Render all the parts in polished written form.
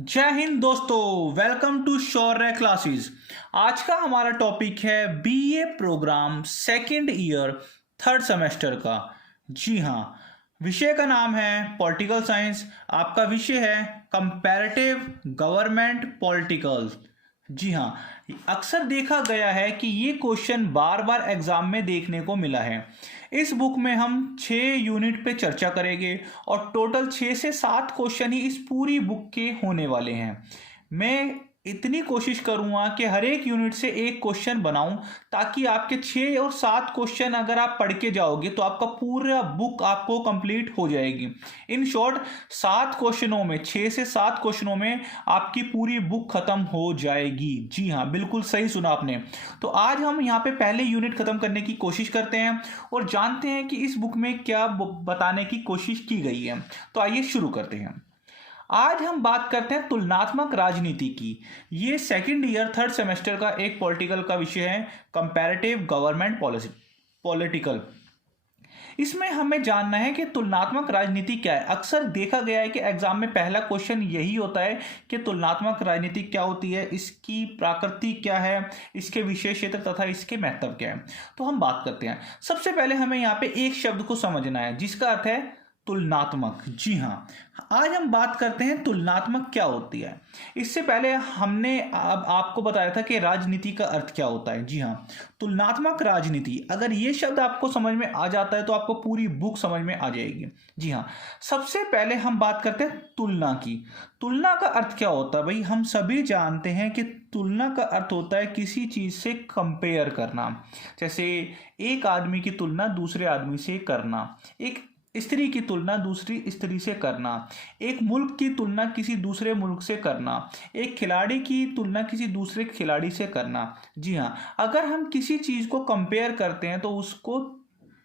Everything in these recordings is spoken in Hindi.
जय हिंद दोस्तों, वेलकम टू शौर्य क्लासेस। आज का हमारा टॉपिक है BA programme second year third semester का। जी हाँ, विषय का नाम है पॉलिटिकल साइंस। आपका विषय है कंपैरेटिव गवर्नमेंट पॉलिटिकल। जी हाँ, अक्सर देखा गया है कि ये क्वेश्चन बार बार एग्जाम में देखने को मिला है। इस बुक में हम 6 यूनिट पे चर्चा करेंगे और टोटल 6 से 7 क्वेश्चन ही इस पूरी बुक के होने वाले हैं। मैं इतनी कोशिश करूंगा कि हर एक यूनिट से एक क्वेश्चन बनाऊं, ताकि आपके 6 और 7 क्वेश्चन अगर आप पढ़ के जाओगे तो आपका पूरा बुक आपको कंप्लीट हो जाएगी। इन शॉर्ट 7 क्वेश्चनों में, 6 से 7 क्वेश्चनों में आपकी पूरी बुक खत्म हो जाएगी। जी हाँ, बिल्कुल सही सुना आपने। तो आज हम यहाँ पे पहले यूनिट खत्म करने की कोशिश करते हैं और जानते हैं कि इस बुक में क्या बताने की कोशिश की गई है। तो आइए शुरू करते हैं। आज हम बात करते हैं तुलनात्मक राजनीति की। ये सेकंड ईयर थर्ड सेमेस्टर का एक पॉलिटिकल का विषय है, कंपैरेटिव गवर्नमेंट पॉलिटिकल। इसमें हमें जानना है कि तुलनात्मक राजनीति क्या है। अक्सर देखा गया है कि एग्जाम में पहला क्वेश्चन यही होता है कि तुलनात्मक राजनीति क्या होती है, इसकी प्रकृति क्या है, इसके विषय क्षेत्र तथा इसके महत्व क्या है। तो हम बात करते हैं। सबसे पहले हमें यहाँ पे एक शब्द को समझना है जिसका अर्थ है तुलनात्मक। जी हाँ, आज हम बात करते हैं तुलनात्मक क्या होती है। इससे पहले हमने अब आपको बताया था कि राजनीति का अर्थ क्या होता है। जी हाँ, तुलनात्मक राजनीति, अगर ये शब्द आपको समझ में आ जाता है तो आपको पूरी बुक समझ में आ जाएगी। जी हाँ, सबसे पहले हम बात करते हैं तुलना की। तुलना का अर्थ क्या होता है भाई? हम सभी जानते हैं कि तुलना का अर्थ होता है किसी चीज से कंपेयर करना। जैसे एक आदमी की तुलना दूसरे आदमी से करना, एक स्त्री की तुलना दूसरी स्त्री से करना, एक मुल्क की तुलना किसी दूसरे मुल्क से करना, एक खिलाड़ी की तुलना किसी दूसरे खिलाड़ी से करना। जी हाँ, अगर हम किसी चीज को कंपेयर करते हैं तो उसको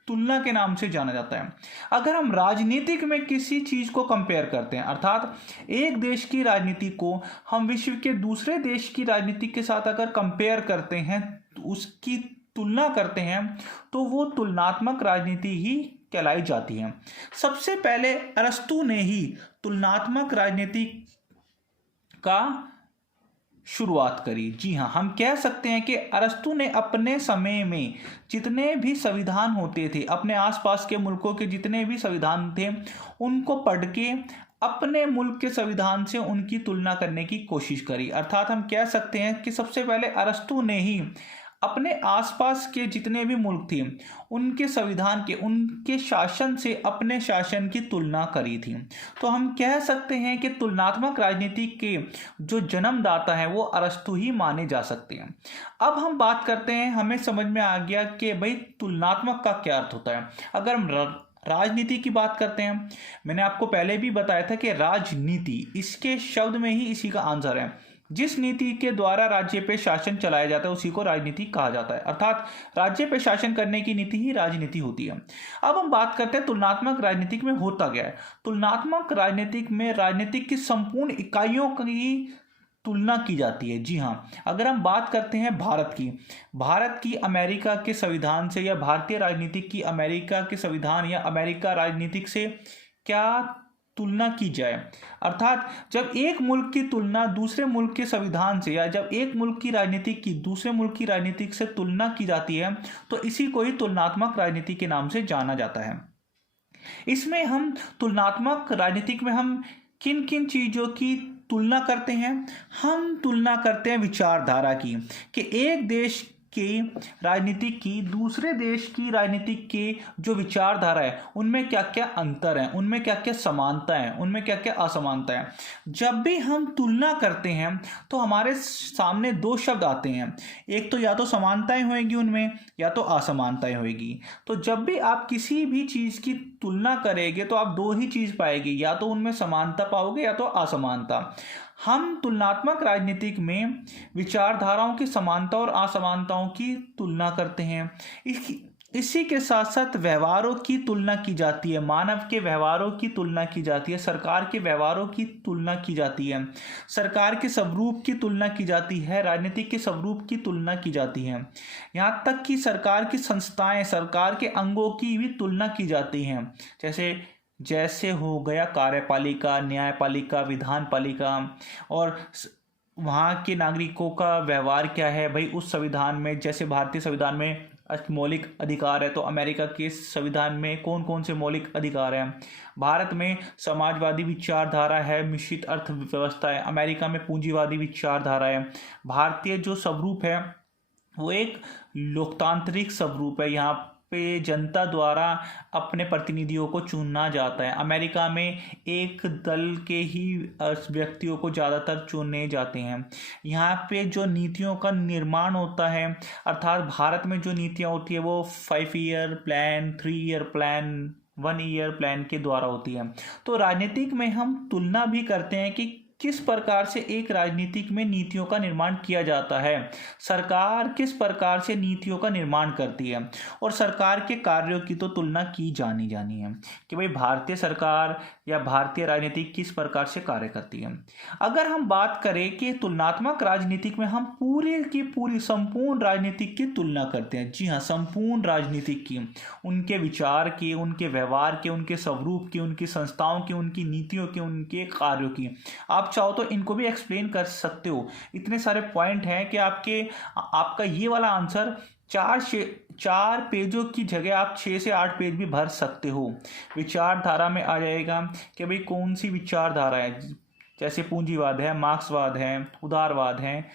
तुलना के नाम से जाना जाता है। अगर हम राजनीतिक में किसी चीज को कंपेयर करते हैं, अर्थात एक देश की राजनीति को हम विश्व के दूसरे देश की राजनीति के साथ अगर कंपेयर करते हैं, उसकी तुलना करते हैं, तो वो तुलनात्मक राजनीति ही कहलाई जाती है। सबसे पहले अरस्तु ने ही तुलनात्मक राजनीति का शुरुआत करी। जी हाँ, हम कह सकते हैं कि अरस्तु ने अपने समय में जितने भी संविधान होते थे, अपने आसपास के मुल्कों के जितने भी संविधान थे, उनको पढ़ के अपने मुल्क के संविधान से उनकी तुलना करने की कोशिश करी। अर्थात हम कह सकते हैं कि सबसे पहले अरस्तु ने ही अपने आसपास के जितने भी मुल्क थे उनके संविधान के, उनके शासन से अपने शासन की तुलना करी थी। तो हम कह सकते हैं कि तुलनात्मक राजनीति के जो जन्मदाता है वो अरस्तु ही माने जा सकते हैं। अब हम बात करते हैं, हमें समझ में आ गया कि भाई तुलनात्मक का क्या अर्थ होता है। अगर हम राजनीति की बात करते हैं, मैंने आपको पहले भी बताया था कि राजनीति, इसके शब्द में ही इसी का आंसर है। जिस नीति के द्वारा राज्य पे शासन चलाया जाता है उसी को राजनीति कहा जाता है। अर्थात राज्य पे शासन करने की नीति ही राजनीति होती है। अब हम बात करते हैं तुलनात्मक राजनीतिक में होता क्या है। तुलनात्मक राजनीतिक में राजनीतिक की संपूर्ण इकाइयों की तुलना की जाती है। जी हाँ, अगर हम बात करते हैं भारत की अमेरिका के संविधान से, या भारतीय राजनीतिक की अमेरिका के संविधान या अमेरिका राजनीतिक से क्या तुलना की जाए, अर्थात जब एक मुल्क की तुलना दूसरे मुल्क के संविधान से, या जब एक मुल्क की राजनीति की दूसरे मुल्क की राजनीति से तुलना की जाती है, तो इसी को ही तुलनात्मक राजनीति के नाम से जाना जाता है। इसमें हम तुलनात्मक राजनीतिक में हम किन किन चीजों की तुलना करते हैं? हम तुलना करते हैं विचारधारा की, कि एक देश के राजनीति की दूसरे देश की राजनीति के जो विचारधारा है उनमें क्या क्या अंतर है, उनमें क्या क्या समानता है, उनमें क्या क्या असमानता है। जब भी हम तुलना करते हैं तो हमारे सामने दो शब्द आते हैं, एक तो या तो समानताएं होंगी उनमें, या तो असमानताएं होंगी। तो जब भी आप किसी भी चीज की तुलना करेंगे तो आप दो ही चीज पाएंगे, या तो उनमें समानता पाओगे या तो असमानता। हम तुलनात्मक राजनीतिक में विचारधाराओं की समानता और असमानताओं की तुलना करते हैं। इसी के साथ साथ व्यवहारों की तुलना की जाती है, मानव के व्यवहारों की तुलना की जाती है, सरकार के व्यवहारों की तुलना की जाती है, सरकार के स्वरूप की तुलना की जाती है, राजनीतिक के स्वरूप की तुलना की जाती है, यहाँ तक कि सरकार की संस्थाएं, सरकार के अंगों की भी तुलना की जाती हैं। जैसे जैसे हो गया कार्यपालिका, न्यायपालिका, विधानपालिका, और वहाँ के नागरिकों का व्यवहार क्या है भाई उस संविधान में। जैसे भारतीय संविधान में मौलिक अधिकार है, तो अमेरिका के संविधान में कौन कौन से मौलिक अधिकार हैं। भारत में समाजवादी विचारधारा है, मिश्रित अर्थव्यवस्था है। अमेरिका में पूंजीवादी विचारधारा है। भारतीय जो स्वरूप है वो एक लोकतांत्रिक स्वरूप है। यहाँ पे जनता द्वारा अपने प्रतिनिधियों को चुना जाता है। अमेरिका में एक दल के ही व्यक्तियों को ज़्यादातर चुने जाते हैं। यहाँ पे जो नीतियों का निर्माण होता है, अर्थात भारत में जो नीतियाँ होती है वो 5 year plan, 3 year plan, 1 year plan के द्वारा होती है। तो राजनीतिक में हम तुलना भी करते हैं कि किस प्रकार से एक राजनीतिक में नीतियों का निर्माण किया जाता है, सरकार किस प्रकार से नीतियों का निर्माण करती है, और सरकार के कार्यों की तो तुलना की जानी है कि भाई भारतीय सरकार या भारतीय राजनीति किस प्रकार से कार्य करती है। अगर हम बात करें कि तुलनात्मक राजनीतिक में हम पूरी की पूरी संपूर्ण राजनीतिक की तुलना करते हैं। जी हाँ, संपूर्ण राजनीतिक की, उनके विचार की, उनके व्यवहार के, उनके स्वरूप की, उनकी संस्थाओं की, उनकी नीतियों की, उनके कार्यों की। आप चाहो तो इनको भी एक्सप्लेन कर सकते हो। इतने सारे पॉइंट हैं कि आपका ये वाला आंसर 4 पेजों की जगह आप 6 से 8 पेज भी भर सकते हो। विचारधारा में आ जाएगा कि भाई कौन सी विचारधारा है, जैसे पूंजीवाद है, मार्क्सवाद है, उदारवाद है।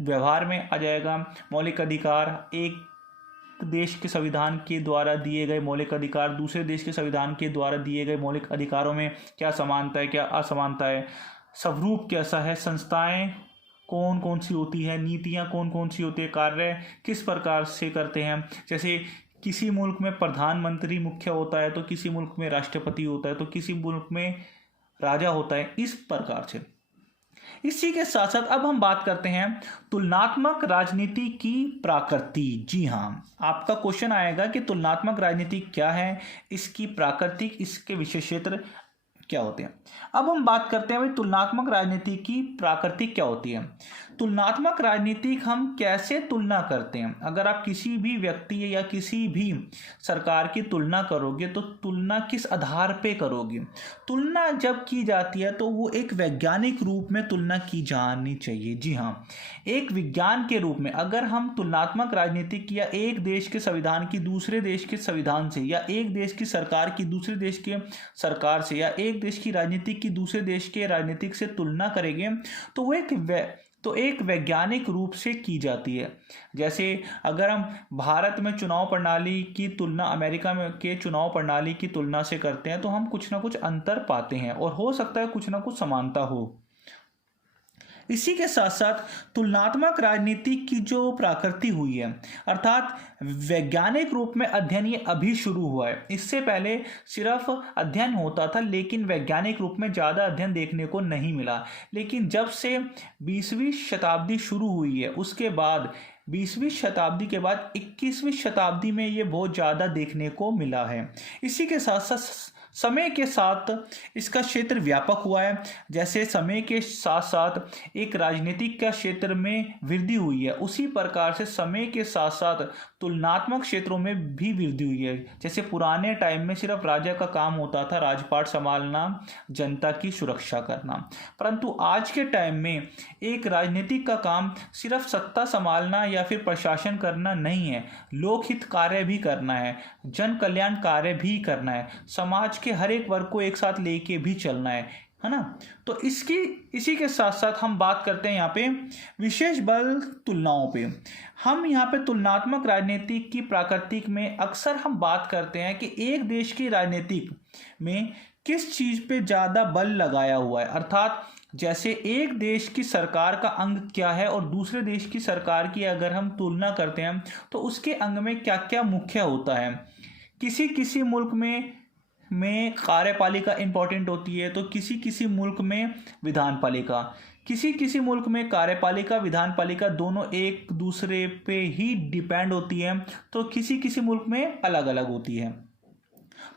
व्यवहार में आ जाएगा मौलिक अधिकार, एक देश के संविधान के द्वारा दिए गए मौलिक अधिकार दूसरे देश के संविधान के द्वारा दिए गए मौलिक अधिकारों में क्या समानता है, क्या असमानता है, स्वरूप कैसा है, संस्थाएं कौन कौन सी होती है, नीतियां कौन कौन सी होती है, कार्य किस प्रकार से करते हैं। जैसे किसी मुल्क में प्रधानमंत्री मुख्य होता है, तो किसी मुल्क में राष्ट्रपति होता है, तो किसी मुल्क में राजा होता है, इस प्रकार से। इसी के साथ साथ अब हम बात करते हैं तुलनात्मक राजनीति की प्रकृति। जी हाँ, आपका क्वेश्चन आएगा कि तुलनात्मक राजनीति क्या है, इसकी प्रकृति, इसके विशेष क्षेत्र क्या होते हैं। अब हम बात करते हैं भाई तुलनात्मक राजनीति की प्रकृति क्या होती है। तुलनात्मक राजनीति हम कैसे तुलना करते हैं। अगर आप किसी भी व्यक्ति या किसी भी सरकार की तुलना करोगे तो तुलना किस आधार पे करोगे। तुलना जब की जाती है तो वो एक वैज्ञानिक रूप में तुलना की जानी चाहिए। जी हाँ, एक विज्ञान के रूप में अगर हम तुलनात्मक राजनीति या एक देश के संविधान की दूसरे देश के संविधान से, या एक देश की सरकार की दूसरे देश के सरकार से, या एक देश की राजनीति की दूसरे देश के राजनीतिक से तुलना करेंगे तो वो एक वैज्ञानिक रूप से की जाती है। जैसे अगर हम भारत में चुनाव प्रणाली की तुलना अमेरिका में के चुनाव प्रणाली की तुलना से करते हैं तो हम कुछ ना कुछ अंतर पाते हैं, और हो सकता है कुछ ना कुछ समानता हो। इसी के साथ साथ तुलनात्मक राजनीति की जो प्रकृति हुई है, अर्थात वैज्ञानिक रूप में अध्ययन ये अभी शुरू हुआ है। इससे पहले सिर्फ अध्ययन होता था, लेकिन वैज्ञानिक रूप में ज़्यादा अध्ययन देखने को नहीं मिला। लेकिन जब से 20वीं शताब्दी शुरू हुई है, उसके बाद 20वीं शताब्दी के बाद 21वीं शताब्दी में ये बहुत ज़्यादा देखने को मिला है। इसी के साथ साथ समय के साथ इसका क्षेत्र व्यापक हुआ है। जैसे समय के साथ साथ एक राजनीतिक का क्षेत्र में वृद्धि हुई है, उसी प्रकार से समय के साथ साथ तुलनात्मक क्षेत्रों में भी वृद्धि हुई है। जैसे पुराने टाइम में सिर्फ राजा का काम होता था राजपाट संभालना, जनता की सुरक्षा करना, परंतु आज के टाइम में एक राजनीतिक का काम सिर्फ सत्ता संभालना या फिर प्रशासन करना नहीं है, लोकहित कार्य भी करना है, जन कल्याण कार्य भी करना है, समाज के हर एक वर्ग को एक साथ लेके भी चलना है ना। तो इसी के साथ साथ हम बात करते हैं यहाँ पे विशेष बल तुलनाओं पे। हम यहाँ पे तुलनात्मक राजनीति की प्राकृतिक में अक्सर हम बात करते हैं कि एक देश की राजनीतिक में किस चीज़ पे ज़्यादा बल लगाया हुआ है, अर्थात जैसे एक देश की सरकार का अंग क्या है और दूसरे देश की सरकार की अगर हम तुलना करते हैं तो उसके अंग में क्या क्या मुख्य होता है। किसी मुल्क में कार्यपालिका इंपॉर्टेंट होती है, तो किसी मुल्क में विधानपालिका, किसी मुल्क में कार्यपालिका विधानपालिका दोनों एक दूसरे पे ही डिपेंड होती है, तो किसी मुल्क में अलग अलग होती है।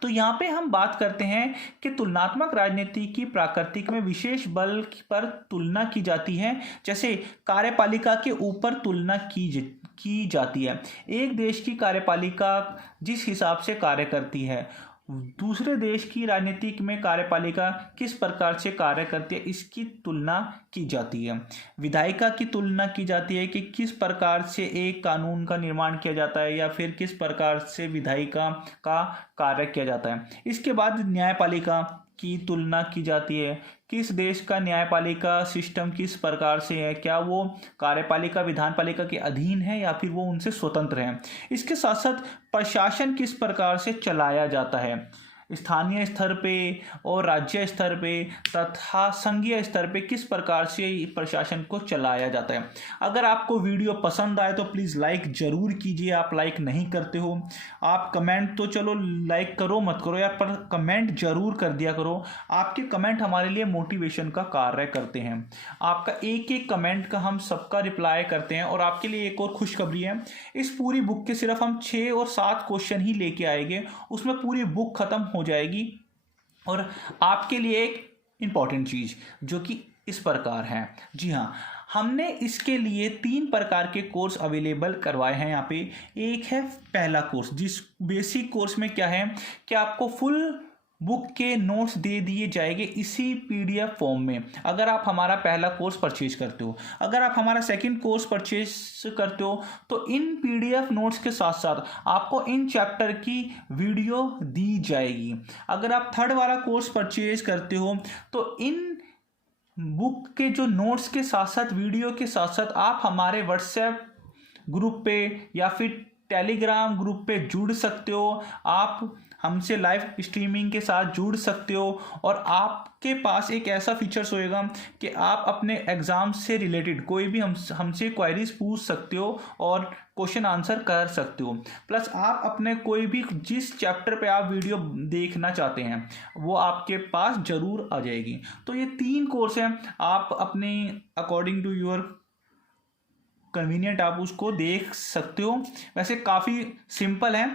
तो यहाँ पे हम बात करते हैं कि तुलनात्मक राजनीति की प्राकृतिक में विशेष बल पर तुलना की जाती है। जैसे कार्यपालिका के ऊपर तुलना की जाती है। एक देश की कार्यपालिका जिस हिसाब से कार्य करती है दूसरे देश की राजनीतिक में कार्यपालिका किस प्रकार से कार्य करती है इसकी तुलना की जाती है। विधायिका की तुलना की जाती है कि किस प्रकार से एक कानून का निर्माण किया जाता है या फिर किस प्रकार से विधायिका का कार्य किया जाता है। इसके बाद न्यायपालिका की तुलना की जाती है, किस देश का न्यायपालिका सिस्टम किस प्रकार से है, क्या वो कार्यपालिका विधानपालिका के अधीन है या फिर वो उनसे स्वतंत्र है। इसके साथ साथ प्रशासन किस प्रकार से चलाया जाता है, स्थानीय स्तर पे और राज्य स्तर पे तथा संघीय स्तर पे किस प्रकार से प्रशासन को चलाया जाता है। अगर आपको वीडियो पसंद आए तो प्लीज़ लाइक ज़रूर कीजिए। आप लाइक नहीं करते हो, आप कमेंट तो चलो लाइक करो मत करो यार, पर कमेंट ज़रूर कर दिया करो। आपके कमेंट हमारे लिए मोटिवेशन का कार्य करते हैं। आपका एक एक कमेंट का हम सबका रिप्लाई करते हैं। और आपके लिए एक और खुशखबरी है, इस पूरी बुक के सिर्फ हम 6 और 7 क्वेश्चन ही लेके आएंगे, उसमें पूरी बुक खत्म हो जाएगी। और आपके लिए एक इम्पॉर्टेंट चीज़ जो कि इस प्रकार है, जी हाँ, हमने इसके लिए 3 प्रकार के कोर्स अवेलेबल करवाए हैं यहाँ पे। एक है पहला कोर्स, जिस बेसिक कोर्स में क्या है कि आपको फुल बुक के नोट्स दे दिए जाएंगे इसी पीडीएफ फॉर्म में, अगर आप हमारा पहला कोर्स परचेज करते हो। अगर आप हमारा सेकंड कोर्स परचेज करते हो तो इन पीडीएफ नोट्स के साथ साथ आपको इन चैप्टर की वीडियो दी जाएगी। अगर आप थर्ड वाला कोर्स परचेज करते हो तो इन बुक के जो नोट्स के साथ साथ वीडियो के साथ साथ आप हमारे व्हाट्सएप ग्रुप पे या फिर टेलीग्राम ग्रुप पे जुड़ सकते हो। आप हमसे लाइव स्ट्रीमिंग के साथ जुड़ सकते हो और आपके पास एक ऐसा फीचर्स होएगा कि आप अपने एग्ज़ाम से रिलेटेड कोई भी हमसे क्वेरीज पूछ सकते हो और क्वेश्चन आंसर कर सकते हो। प्लस आप अपने कोई भी जिस चैप्टर पे आप वीडियो देखना चाहते हैं वो आपके पास ज़रूर आ जाएगी। तो ये 3 कोर्स हैं, आप अपने अकॉर्डिंग टू योर कन्वीनियंट आप उसको देख सकते हो। वैसे काफ़ी सिंपल है।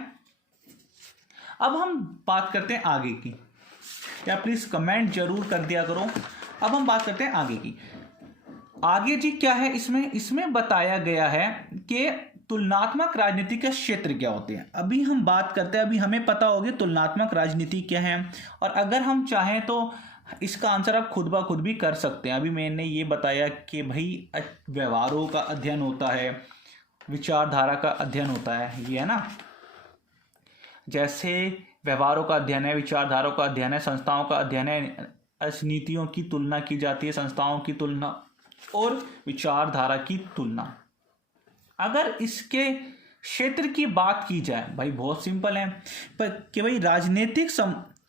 अब हम बात करते हैं आगे की, या प्लीज़ कमेंट जरूर कर दिया करो। अब हम बात करते हैं आगे की। आगे जी क्या है इसमें बताया गया है कि तुलनात्मक राजनीति के क्षेत्र क्या होते हैं। अभी हम बात करते हैं, अभी हमें पता होगी तुलनात्मक राजनीति क्या है, और अगर हम चाहें तो इसका आंसर आप खुद ब खुद भी कर सकते हैं। अभी मैंने ये बताया कि भाई व्यवहारों का अध्ययन होता है, विचारधारा का अध्ययन होता है, ये है ना। जैसे व्यवहारों का अध्ययन है, विचारधाराओं का अध्ययन है, संस्थाओं का अध्ययन है, नीतियों की तुलना की जाती है, संस्थाओं की तुलना और विचारधारा की तुलना। अगर इसके क्षेत्र की बात की जाए भाई बहुत सिंपल है, पर कि भाई राजनीतिक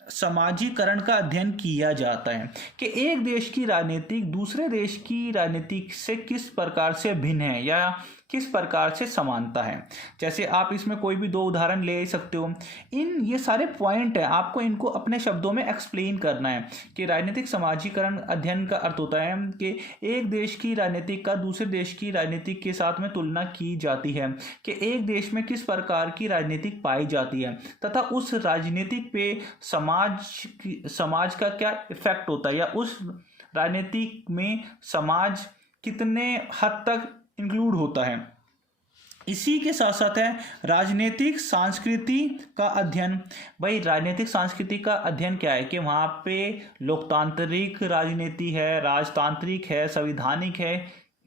समाजीकरण का अध्ययन किया जाता है कि एक देश की राजनीति दूसरे देश की राजनीति से किस प्रकार से भिन्न है या किस प्रकार से समानता है। जैसे आप इसमें कोई भी 2 उदाहरण ले सकते हो। ये सारे पॉइंट है, आपको इनको अपने शब्दों में एक्सप्लेन करना है कि राजनीतिक समाजीकरण अध्ययन का अर्थ होता है कि एक देश की राजनीति का दूसरे देश की राजनीति के साथ में तुलना की जाती है कि एक देश में किस प्रकार की राजनीति पाई जाती है तथा उस राजनीतिक पे समाज का क्या इफेक्ट होता है या उस राजनीति में समाज कितने हद तक इंक्लूड होता है। इसी के साथ साथ है राजनीतिक संस्कृति का अध्ययन। भाई राजनीतिक संस्कृति का अध्ययन क्या है कि वहाँ पे लोकतांत्रिक राजनीति है, राजतांत्रिक है, संवैधानिक है,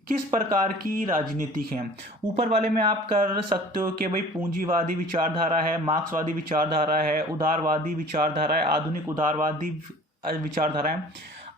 किस प्रकार की राजनीतिक है। ऊपर वाले में आप कर सकते हो कि भाई पूंजीवादी विचारधारा है, मार्क्सवादी विचारधारा है, उदारवादी विचारधारा है, आधुनिक उदारवादी विचारधारा है।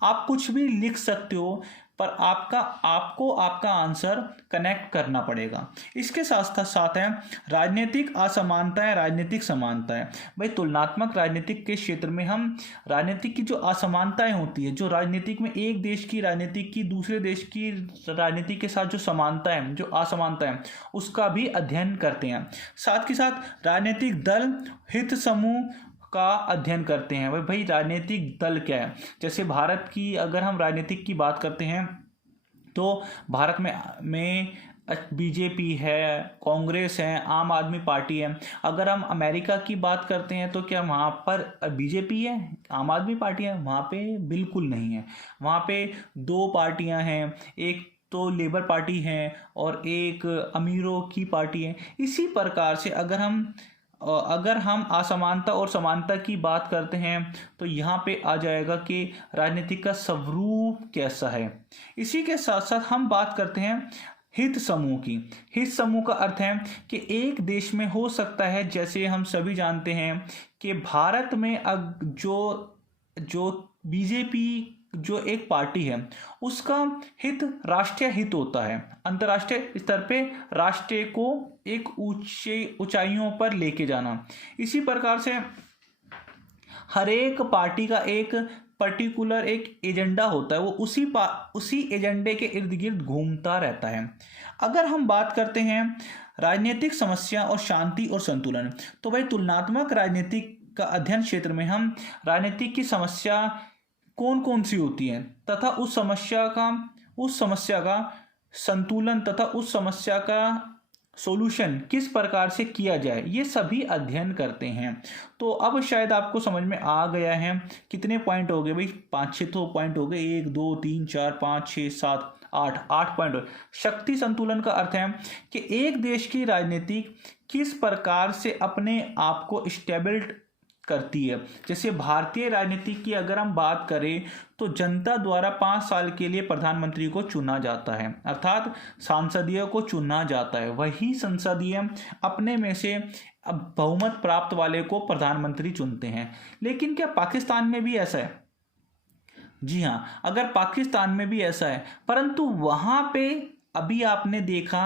आप कुछ भी लिख सकते हो, पर आपको आपका आंसर कनेक्ट करना पड़ेगा। इसके साथ साथ है राजनीतिक असमानताएं, राजनीतिक समानताएं। भाई तुलनात्मक राजनीतिक के क्षेत्र में हम राजनीतिक की जो असमानताएं होती है, जो राजनीतिक में एक देश की राजनीति की दूसरे देश की राजनीति के साथ जो समानता है, जो असमानता है, उसका भी अध्ययन करते हैं। साथ ही साथ राजनीतिक दल, हित समूह का अध्ययन करते हैं। भाई राजनीतिक दल क्या है। जैसे भारत की अगर हम राजनीतिक की बात करते हैं तो भारत में बीजेपी है, कांग्रेस है, आम आदमी पार्टी है। अगर हम अमेरिका की बात करते हैं तो क्या वहाँ पर बीजेपी है, आम आदमी पार्टी है? वहाँ पे बिल्कुल नहीं है। वहाँ पे 2 पार्टियाँ हैं, एक तो लेबर पार्टी है और एक अमीरों की पार्टी है। इसी प्रकार से अगर हम अगर हम असमानता और समानता की बात करते हैं तो यहाँ पे आ जाएगा कि राजनीति का स्वरूप कैसा है। इसी के साथ साथ हम बात करते हैं हित समूह की। हित समूह का अर्थ है कि एक देश में हो सकता है, जैसे हम सभी जानते हैं कि भारत में जो जो बीजेपी जो एक पार्टी है उसका हित राष्ट्रीय हित होता है, अंतर्राष्ट्रीय स्तर पे राष्ट्र को एक ऊंचाइयों पर लेके जाना। इसी प्रकार से हर एक पार्टी का एक पर्टिकुलर एक एजेंडा होता है, वो उसी एजेंडे के इर्द गिर्द घूमता रहता है। अगर हम बात करते हैं राजनीतिक समस्या और शांति और संतुलन, तो भाई तुलनात्मक राजनीति का अध्ययन क्षेत्र में हम राजनीति की समस्या कौन कौन सी होती है तथा उस समस्या का संतुलन तथा उस समस्या का सॉल्यूशन किस प्रकार से किया जाए, ये सभी अध्ययन करते हैं। तो अब शायद आपको समझ में आ गया है। कितने पॉइंट हो गए भाई? 5-6 तो पॉइंट हो गए। 1 2 3 4 5 6 7 8 पॉइंट। शक्ति संतुलन का अर्थ है कि एक देश की राजनीति किस प्रकार से अपने आप को स्टेबल करती है। जैसे भारतीय राजनीति की अगर हम बात करें तो जनता द्वारा 5 साल के लिए प्रधानमंत्री को चुना जाता है, अर्थात सांसदीय को चुना जाता है। वही संसदीय अपने में से बहुमत प्राप्त वाले को प्रधानमंत्री चुनते हैं। लेकिन क्या पाकिस्तान में भी ऐसा है? जी हाँ, अगर पाकिस्तान में भी ऐसा है, परंतु वहां पे अभी आपने देखा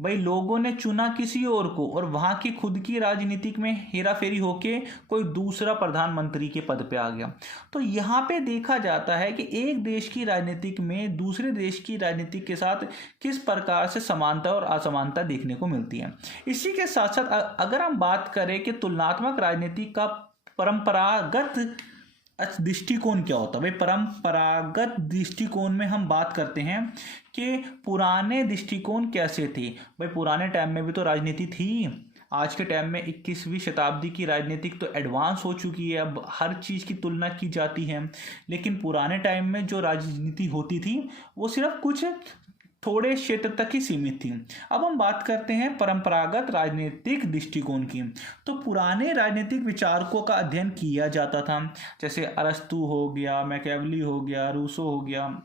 भाई लोगों ने चुना किसी और को और वहां की खुद की राजनीतिक में हेराफेरी होके कोई दूसरा प्रधानमंत्री के पद पे आ गया। तो यहाँ पे देखा जाता है कि एक देश की राजनीतिक में दूसरे देश की राजनीतिक के साथ किस प्रकार से समानता और असमानता देखने को मिलती है। इसी के साथ साथ अगर हम बात करें कि तुलनात्मक राजनीति का परंपरागत दृष्टिकोण क्या होता है, भाई परंपरागत दृष्टिकोण में हम बात करते हैं कि पुराने दृष्टिकोण कैसे थे। भाई पुराने टाइम में भी तो राजनीति थी। आज के टाइम में 21वीं शताब्दी की राजनीतिक तो एडवांस हो चुकी है, अब हर चीज़ की तुलना की जाती है। लेकिन पुराने टाइम में जो राजनीति होती थी वो सिर्फ कुछ थोड़े क्षेत्र तक ही सीमित थी। अब हम बात करते हैं परंपरागत राजनीतिक दृष्टिकोण की। तो पुराने राजनीतिक विचारकों का अध्ययन किया जाता था, जैसे अरस्तु हो गया, मैकियावेली हो गया, रूसो हो गया,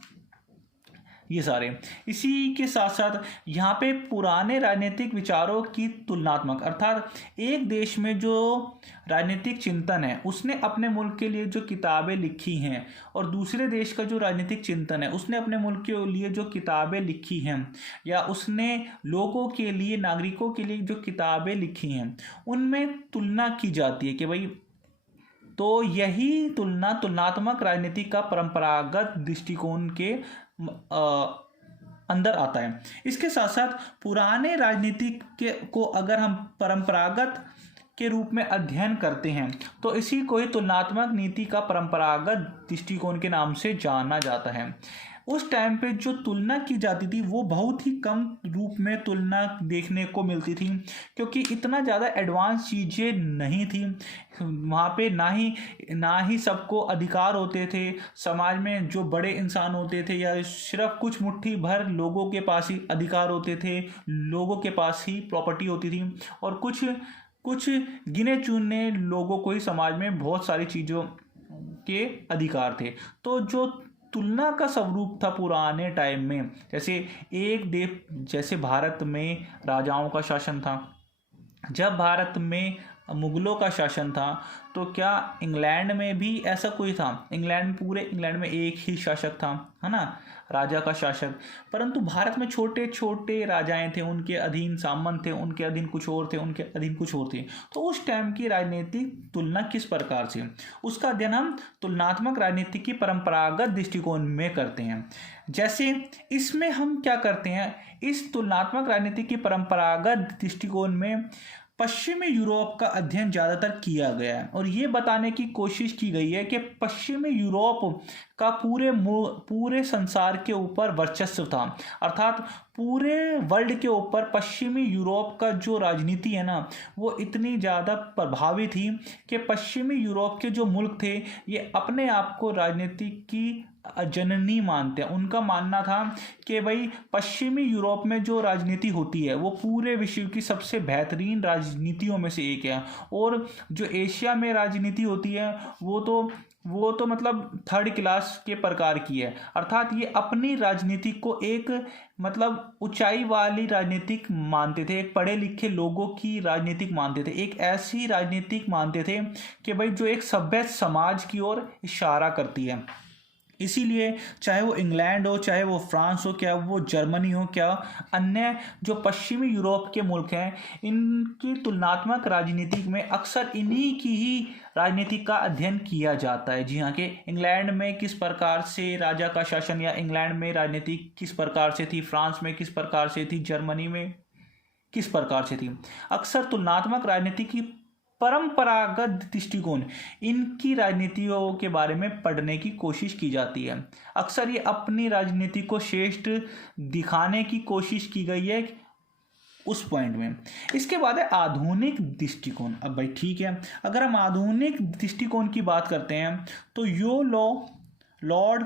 ये सारे। इसी के साथ साथ यहाँ पे पुराने राजनीतिक विचारों की तुलनात्मक, अर्थात एक देश में जो राजनीतिक चिंतन है उसने अपने मुल्क के लिए जो किताबें लिखी हैं और दूसरे देश का जो राजनीतिक चिंतन है उसने अपने मुल्क के लिए जो किताबें लिखी हैं या उसने लोगों के लिए, नागरिकों के लिए जो किताबें लिखी हैं उनमें तुलना की जाती है कि भाई, तो यही तुलनात्मक राजनीति का परंपरागत दृष्टिकोण के अंदर आता है। इसके साथ साथ पुराने राजनीति को अगर हम परंपरागत के रूप में अध्ययन करते हैं तो इसी को ही तुलनात्मक नीति का परंपरागत दृष्टिकोण के नाम से जाना जाता है। उस टाइम पे जो तुलना की जाती थी वो बहुत ही कम रूप में तुलना देखने को मिलती थी, क्योंकि इतना ज़्यादा एडवांस चीज़ें नहीं थी वहाँ पे। ना ही सबको अधिकार होते थे। समाज में जो बड़े इंसान होते थे या सिर्फ कुछ मुट्ठी भर लोगों के पास ही अधिकार होते थे, लोगों के पास ही प्रॉपर्टी होती थी और कुछ गिने चुने लोगों को ही समाज में बहुत सारी चीज़ों के अधिकार थे। तो जो तुलना का स्वरूप था पुराने टाइम में, जैसे भारत में राजाओं का शासन था, जब भारत में मुगलों का शासन था, तो क्या इंग्लैंड में भी ऐसा कोई था? पूरे इंग्लैंड में एक ही शासक था, है ना, राजा का शासक। परंतु भारत में छोटे छोटे राजाएं थे, उनके अधीन सामंत थे, उनके अधीन कुछ और थे, उनके अधीन कुछ और थे। तो उस टाइम की राजनीतिक तुलना किस प्रकार से, उसका अध्ययन हम तुलनात्मक राजनीति की परंपरागत दृष्टिकोण में करते हैं। जैसे इसमें हम क्या करते हैं, इस तुलनात्मक राजनीति की परंपरागत दृष्टिकोण में पश्चिमी यूरोप का अध्ययन ज़्यादातर किया गया है और ये बताने की कोशिश की गई है कि पश्चिमी यूरोप का पूरे संसार के ऊपर वर्चस्व था, अर्थात पूरे वर्ल्ड के ऊपर पश्चिमी यूरोप का जो राजनीति है ना वो इतनी ज़्यादा प्रभावी थी कि पश्चिमी यूरोप के जो मुल्क थे ये अपने आप को राजनीति की जननी मानते हैं। उनका मानना था कि भाई पश्चिमी यूरोप में जो राजनीति होती है वो पूरे विश्व की सबसे बेहतरीन राजनीतियों में से एक है, और जो एशिया में राजनीति होती है वो तो मतलब थर्ड क्लास के प्रकार की है। अर्थात ये अपनी राजनीति को एक मतलब ऊंचाई वाली राजनीतिक मानते थे, एक पढ़े लिखे लोगों की राजनीतिक मानते थे, एक ऐसी राजनीतिक मानते थे कि भाई जो एक सभ्य समाज की ओर इशारा करती है। इसीलिए चाहे वो इंग्लैंड हो, चाहे वो फ्रांस हो, क्या वो जर्मनी हो, क्या अन्य जो पश्चिमी यूरोप के मुल्क हैं, इनकी तुलनात्मक राजनीति में अक्सर इन्हीं की ही राजनीति का अध्ययन किया जाता है। जी हाँ, कि इंग्लैंड में किस प्रकार से राजा का शासन, या इंग्लैंड में राजनीति किस प्रकार से थी, फ्रांस में किस प्रकार से थी, जर्मनी में किस प्रकार से थी। अक्सर तुलनात्मक राजनीति की परंपरागत दृष्टिकोण, इनकी राजनीतियों के बारे में पढ़ने की कोशिश की जाती है। अक्सर ये अपनी राजनीति को श्रेष्ठ दिखाने की कोशिश की गई है उस पॉइंट में। इसके बाद है आधुनिक दृष्टिकोण। अब भाई ठीक है, अगर हम आधुनिक दृष्टिकोण की बात करते हैं तो लॉर्ड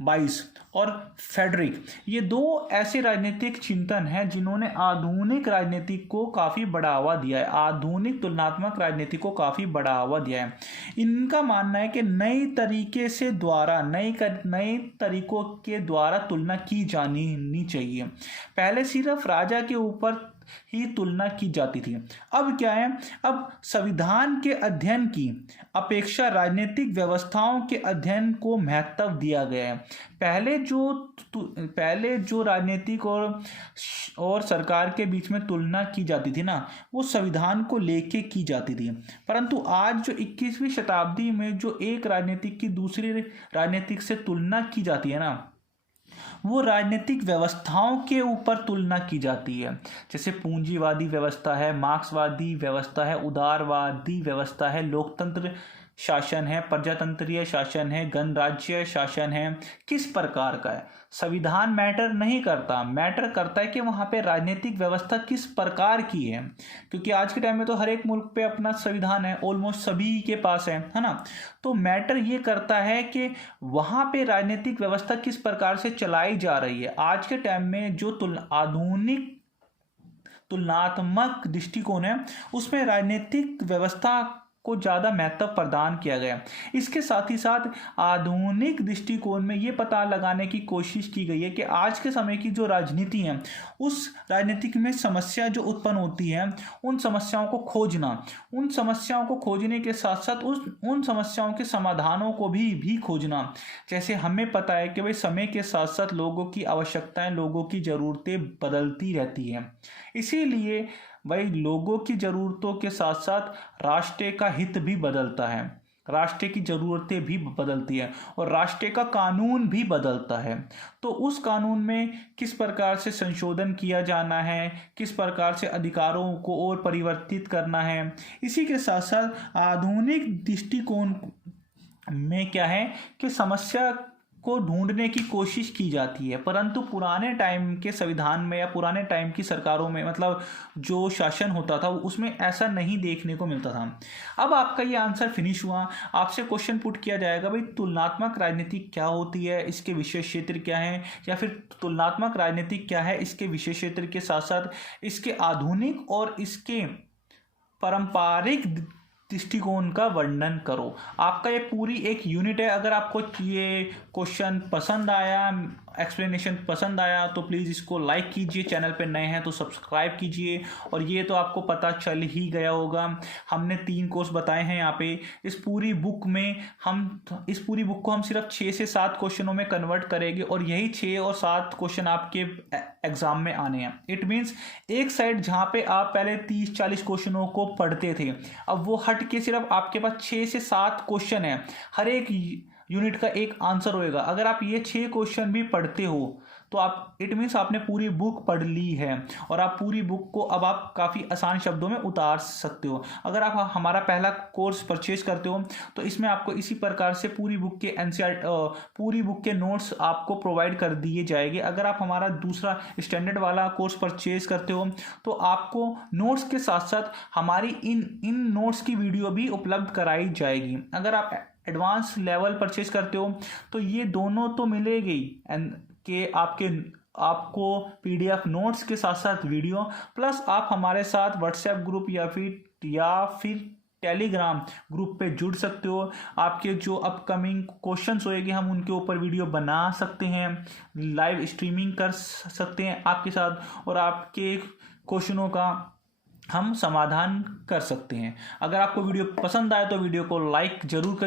बाइस और फेडरिक, ये दो ऐसे राजनीतिक चिंतन हैं जिन्होंने आधुनिक राजनीति को काफ़ी बढ़ावा दिया है, आधुनिक तुलनात्मक राजनीति को काफ़ी बढ़ावा दिया है। इनका मानना है कि नए तरीकों के द्वारा तुलना की जानी चाहिए। पहले सिर्फ राजा के ऊपर ही तुलना की जाती थी, अब क्या है, अब संविधान के अध्ययन की अपेक्षा राजनीतिक व्यवस्थाओं के अध्ययन को महत्व दिया गया है। पहले जो राजनीतिक और सरकार के बीच में तुलना की जाती थी ना, वो संविधान को लेके की जाती थी, परंतु आज जो 21वीं शताब्दी में जो एक राजनीतिक की दूसरी राजनीतिक से तुलना की जाती है ना, वो राजनीतिक व्यवस्थाओं के ऊपर तुलना की जाती है। जैसे पूंजीवादी व्यवस्था है, मार्क्सवादी व्यवस्था है, उदारवादी व्यवस्था है, लोकतंत्र शासन है, प्रजातंत्रीय शासन है, गणराज्य शासन है, किस प्रकार का है। संविधान मैटर नहीं करता, मैटर करता है कि वहाँ पे राजनीतिक व्यवस्था किस प्रकार की है, क्योंकि आज के टाइम में तो हर एक मुल्क पे अपना संविधान है, ऑलमोस्ट सभी के पास है ना। तो मैटर ये करता है कि वहाँ पे राजनीतिक व्यवस्था किस प्रकार से चलाई जा रही है। आज के टाइम में जो आधुनिक तुलनात्मक दृष्टिकोण है, उसमें राजनीतिक व्यवस्था को ज़्यादा महत्व प्रदान किया गया। इसके साथ ही साथ आधुनिक दृष्टिकोण में ये पता लगाने की कोशिश की गई है कि आज के समय की जो राजनीति है, उस राजनीति में समस्या जो उत्पन्न होती है, उन समस्याओं को खोजना, उन समस्याओं को खोजने के साथ साथ उन समस्याओं के समाधानों को भी खोजना। जैसे हमें पता है कि भाई समय के साथ साथ लोगों की आवश्यकताएं, लोगों की ज़रूरतें बदलती रहती हैं, इसीलिए भाई लोगों की ज़रूरतों के साथ साथ राष्ट्र का हित भी बदलता है, राष्ट्र की ज़रूरतें भी बदलती हैं, और राष्ट्र का कानून भी बदलता है। तो उस कानून में किस प्रकार से संशोधन किया जाना है, किस प्रकार से अधिकारों को और परिवर्तित करना है। इसी के साथ साथ आधुनिक दृष्टिकोण में क्या है कि समस्या को ढूंढने की कोशिश की जाती है, परंतु पुराने टाइम के संविधान में या पुराने टाइम की सरकारों में, मतलब जो शासन होता था, उसमें ऐसा नहीं देखने को मिलता था। अब आपका ये आंसर फिनिश हुआ, आपसे क्वेश्चन पुट किया जाएगा, भाई तुलनात्मक राजनीति क्या होती है, इसके विशेष क्षेत्र क्या है, या फिर तुलनात्मक राजनीति क्या है, इसके विशेष क्षेत्र के साथ साथ इसके आधुनिक और इसके पारंपरिक दृष्टिकोण का वर्णन करो। आपका ये पूरी एक यूनिट है। अगर आपको ये क्वेश्चन पसंद आया, एक्सप्लेनेशन पसंद आया, तो प्लीज़ इसको लाइक कीजिए, चैनल पे नए हैं तो सब्सक्राइब कीजिए। और ये तो आपको पता चल ही गया होगा, हमने 3 कोर्स बताए हैं यहाँ पे। इस पूरी बुक को हम सिर्फ 6 से 7 क्वेश्चनों में कन्वर्ट करेंगे, और यही 6 और 7 क्वेश्चन आपके एग्जाम में आने हैं। इट मीन्स एक साइड जहाँ पे आप पहले 30-40 क्वेश्चनों को पढ़ते थे, अब वो हट के सिर्फ आपके पास 6 से 7 क्वेश्चन है, हर एक यूनिट का एक आंसर होएगा। अगर आप ये 6 क्वेश्चन भी पढ़ते हो तो आप, इट मीन्स आपने पूरी बुक पढ़ ली है, और आप पूरी बुक को अब आप काफ़ी आसान शब्दों में उतार सकते हो। अगर आप हमारा पहला कोर्स परचेज करते हो तो इसमें आपको इसी प्रकार से पूरी बुक के पूरी बुक के नोट्स आपको प्रोवाइड कर दिए जाएंगे। अगर आप हमारा दूसरा स्टैंडर्ड वाला कोर्स परचेज करते हो तो आपको नोट्स के साथ साथ हमारी इन नोट्स की वीडियो भी उपलब्ध कराई जाएगी। अगर आप एडवांस लेवल परचेज करते हो तो ये दोनों तो मिलेगी एंड के आपको पीडीएफ नोट्स के साथ साथ वीडियो, प्लस आप हमारे साथ व्हाट्सएप ग्रुप या फिर टेलीग्राम ग्रुप पे जुड़ सकते हो। आपके जो अपकमिंग क्वेश्चंस होएंगे हम उनके ऊपर वीडियो बना सकते हैं, लाइव स्ट्रीमिंग कर सकते हैं आपके साथ, और आपके क्वेश्चनों का हम समाधान कर सकते हैं। अगर आपको वीडियो पसंद आए तो वीडियो को लाइक जरूर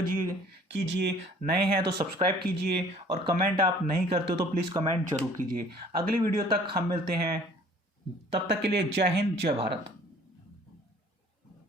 कीजिए, नए हैं तो सब्सक्राइब कीजिए, और कमेंट आप नहीं करते हो तो प्लीज़ कमेंट जरूर कीजिए। अगली वीडियो तक हम मिलते हैं, तब तक के लिए जय हिंद, जय भारत।